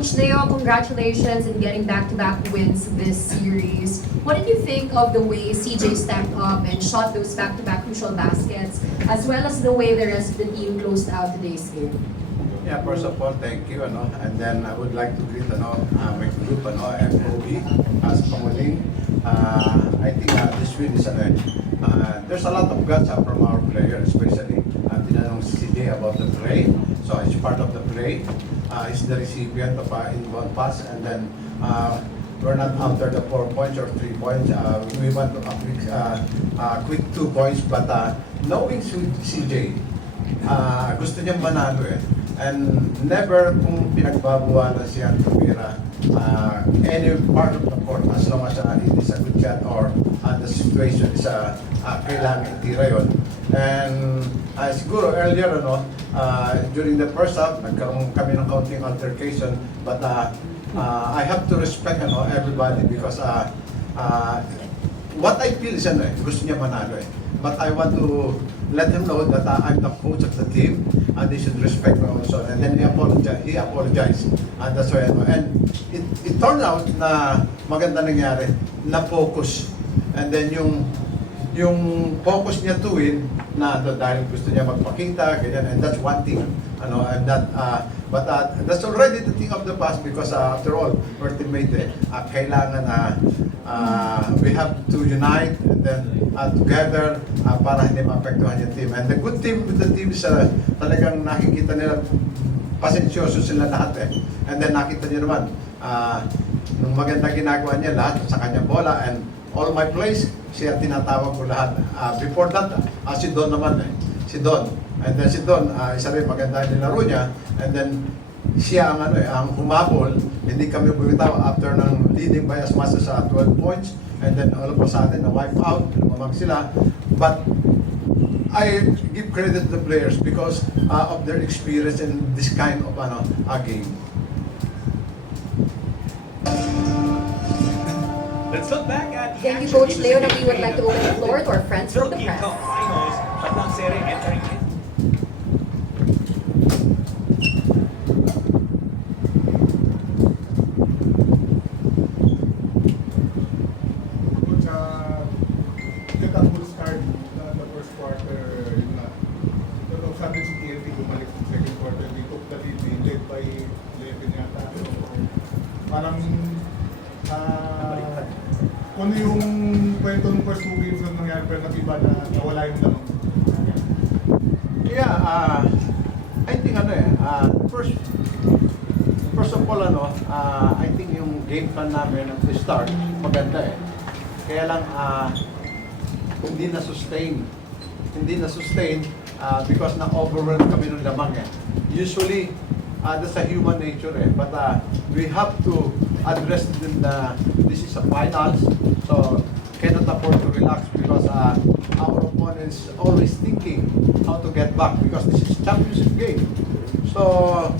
Coach Leo, congratulations in getting back-to-back wins this series. What did you think of the way CJ stepped up and shot those back-to-back crucial baskets, as well as the way the rest of the team closed out today's game? Yeah, first of all, thank you, and then I would like to greet my group, FOB, as panguling. I think this win is, there's a lot of guts from our players, especially tinanong si CJ about the play. So it's part of the play. He's the recipient of inbound pass, and then we're not after the 4 points or 3 points. We want to quick 2 points, but knowing CJ, gusto niyang manalo eh. And never kung pinagbabawalan siya ang tumira any part of the court as long as it is a good shot or the situation is kailangan itira yun. And siguro earlier during the first half nagkaroon kami ng counting altercation, but I have to respect everybody because what I feel is gusto niya manalo eh. But I want to let him know that I'm the coach of the team and they should respect me also. And then he apologized. And that's why, and it turned out na maganda nangyari, na focus. And then yung focus niya to win, na dahil gusto niya magpakita, ganyan, and that's one thing. And that, but that's already the thing of the past because after all, we're teammates kailangan we have to unite and then together para hindi maapektuhan yung team. And the good thing with the team is talagang nakikita nila pasensyoso sila lahat eh. And then nakita niyo naman nung maganda ginagawa niya lahat sa kanyang bola, and all my plays siya tinatawag ko lahat. Before that si Don naman eh. Si Don. And then si Don, isa rin maganda yung laro niya. And then siya ang humabol, hindi kami bumitaw after ng leading by as much as 12 points, and then all of a sudden na wipe out, lumamang sila. But I give credit to the players because of their experience in this kind of game. Let's look back at the Thank you, action Coach in Leo. the Now we would like to open the floor to our friends from the Rookie press. Cup Finals, tatlong serie entering in. Get a full start the first quarter. Yun na. Pero sabi si TNT bumalik sa second quarter. They took the lead. They led by 11 yata. Parang kung yung kwento ng first 2 games na nangyari, pero nakiba na nawala yung lamang. Yeah, I think first of all I think yung game plan namin at the start maganda eh. Kaya lang hindi na sustain because na-overwhelmed kami ng lamang eh. Usually that's a human nature eh, but we have to address them na this is a finals, so cannot afford to relax because our opponents always thinking how to get back because this is championship game. So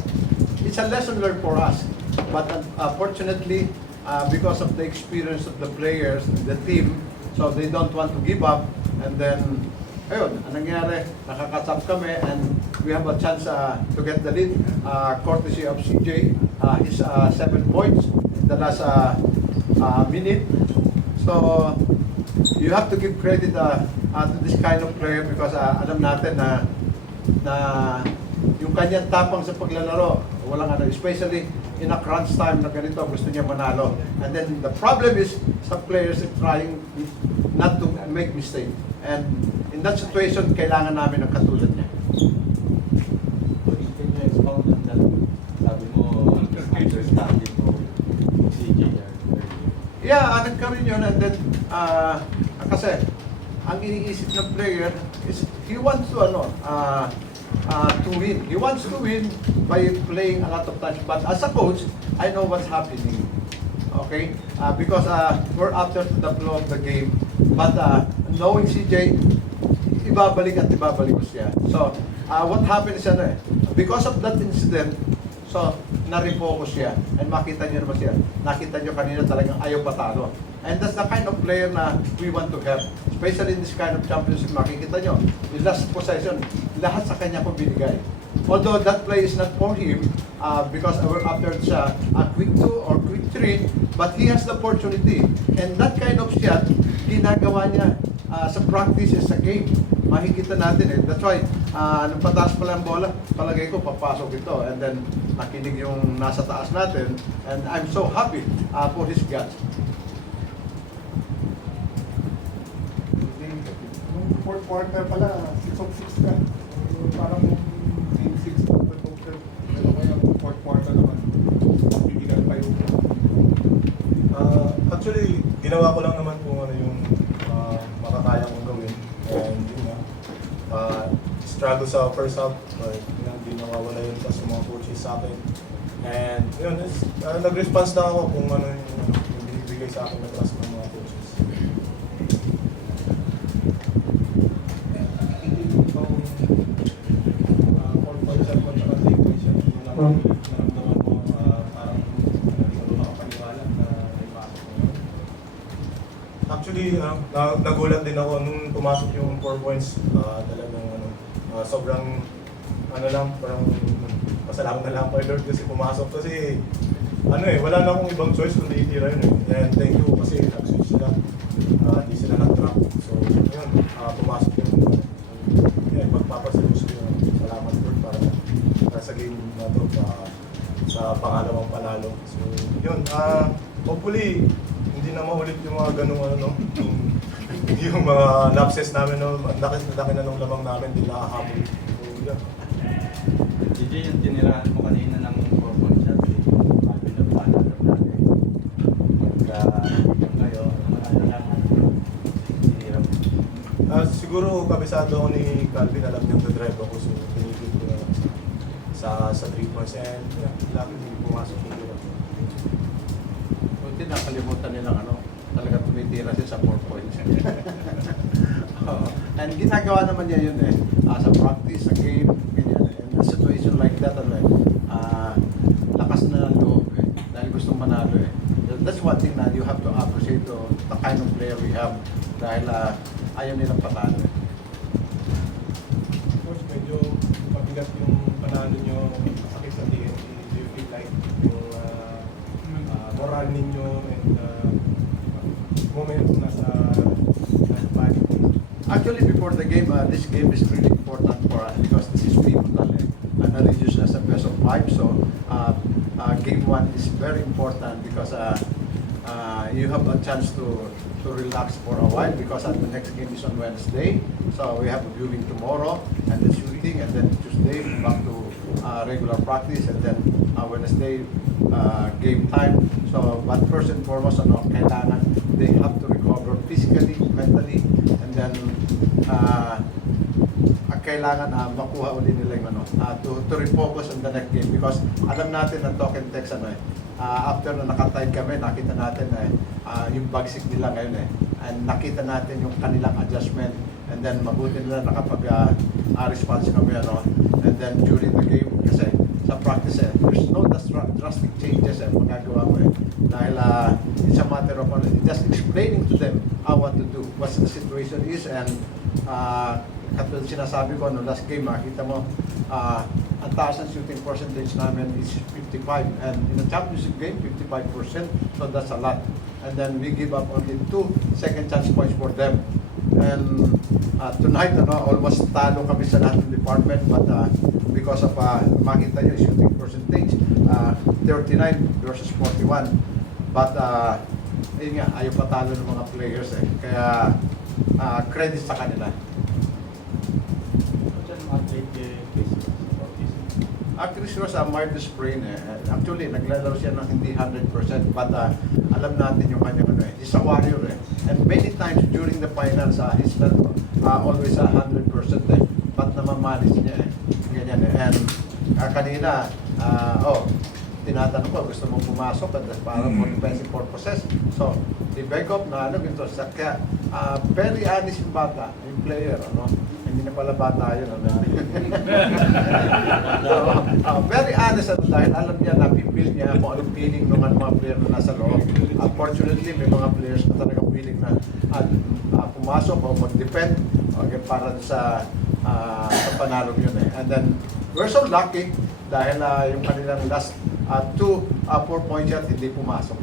it's a lesson learned for us, but fortunately because of the experience of the players, the team, so they don't want to give up, and then ayun, anong nangyari, nakakasap kami and we have a chance to get the lead courtesy of CJ, his 7 points in the last minute. So you have to give credit to this kind of player because alam natin na yung kanyang tapang sa paglalaro, walang especially in a crunch time na ganito, gusto niya manalo. And then the problem is some players are trying not to make mistake. And in that situation, kailangan namin ng katulad niya. Can you expound on that? Sabi mo, understanding mo CJ Yeah, nagkaroon yun, and then kasi ang iniisip ng player is he wants to win. He wants to win by playing a lot of times. But as a coach, I know what's happening. Okay? Because we're after the flow of the game. But knowing CJ, ibabalik ko siya. So, what happened is because of that incident, so na-refocus siya. And makita niyo naman siya. Nakita niyo kanina talagang ayaw patalo. And that's the kind of player na we want to have. Especially in this kind of championship, makikita nyo, yung last possession, lahat sa kanya po binigay. Although that play is not for him, because after siya a quick 2 or quick 3, but he has the opportunity. And that kind of shot, ginagawa niya sa practice sa game. Makikita natin eh. That's why, nung pataas pa lang bola, palagay ko papasok ito. And then, nakinig yung nasa taas natin. And I'm so happy for his guts. Nung fourth quarter pala, 6 of 6 ka. Parang game 6 na total. Pero kaya fourth quarter naman, mabibigan pa yung Actually, ginawa ko lang naman kung ano yung makakaya kong gawin. And yun nga, struggle sa first half, but yun nga, hindi nawawala yun sa mga coaches sa akin. And yun, nag-response na ako kung ano yung binibigay sa akin na trust ng mga coaches. Actually, nagulat din ako nung pumasok yung 4 points. Talagang sobrang parang pasalamat na lang kay Lord kasi pumasok. Kasi wala na akong ibang choice kundi itira yun eh. And thank you kasi nag-switch sila. Hindi sila nag-trap. So, yun, pumasok yung magpapasalos ko yung salamat Lord para sa game na to sa pangalawang panalo. So, yun, hopefully, hindi na maulit yung mga ganung yung mga lapses namin, laki na nung lamang namin, hindi nakahabol. So, yeah. DJ, yung tinirahan mo kanina ng 4 point shot, sabi na panalo natin. Ngayon, manalo natin. Hirap. Siguro kabisado ako ni Calvin, alam niyang drive ako, so pinigil ko na sa 3 points. And yeah, laki pumasok yung hirap. Buti nakalimutan nilang talaga tumitira siya sa 4 points. And ginagawa naman niya yun eh. Sa practice, sa game, ganyan. In a situation like that, lakas na ng loob eh. Dahil gustong manalo eh. That's one thing na you have to appreciate the kind of player we have. Dahil ayaw nilang patalo eh. Coach, medyo mabigat yung panalo nyo sakit sa TNT. Do you feel like yung moral ninyo and momentum nasa body? Actually, before the game, this game is really important for us because this is pivotal. Na-reduce na sa best of 5. So, game 1 is very important because you have a chance to relax for a while because the next game is on Wednesday. So, we have a viewing tomorrow and then shooting, and then Tuesday back to regular practice, and then Wednesday game time. So, but first and foremost, kailangan they have to recover physically, mentally, and then kailangan makuha ulit nila yung to refocus on the next game because alam natin ang talk and text after na nakatied kami, nakita natin yung bagsik nila ngayon and nakita natin yung kanilang adjustment, and then mabuti nila nakapag-response kami and then during the game kasi sa practice there's no drastic changes magagawa mo dahil it's a matter of just explaining to them what to do, what the situation is, and katulad sinasabi ko last game makita mo ang taas ng shooting percentage namin is 55, and in a championship game 55%, so that's a lot, and then we give up only 2 second chance points for them. And tonight almost talo kami sa lahat ng department, but because of makita nyo shooting percentage 39 versus 41, but yun nga, ayaw patalo ng mga players kaya credit sa kanila. Chris Ross, mild sprain actually naglalaro siya ng hindi 100%, but alam natin yung kanyang he's a warrior and many times during the finals he's not always 100% but namamalis niya ganyan and kanina tinatanong ko, gusto mong pumasok at para for defensive purposes, so si Bekop na ganito kaya very honest yung bata, yung player hindi na pala bata yun very honest dahil alam niya, napipil niya kung anong feeling ng mga player na nasa loob. Fortunately, may mga players na talaga feeling na pumasok o mag-defend para sa panalo yun and then we're so lucky dahil yung kanilang last 4-point shot hindi pumasok.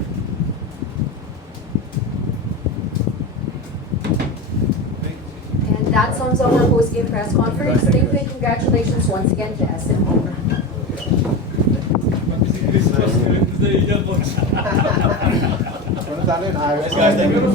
And that sums up our post-game press conference. Thank you and congratulations once again to SM Homer. Pati si Chris Ross, coach. Ano tayo? Yes, guys, thank you.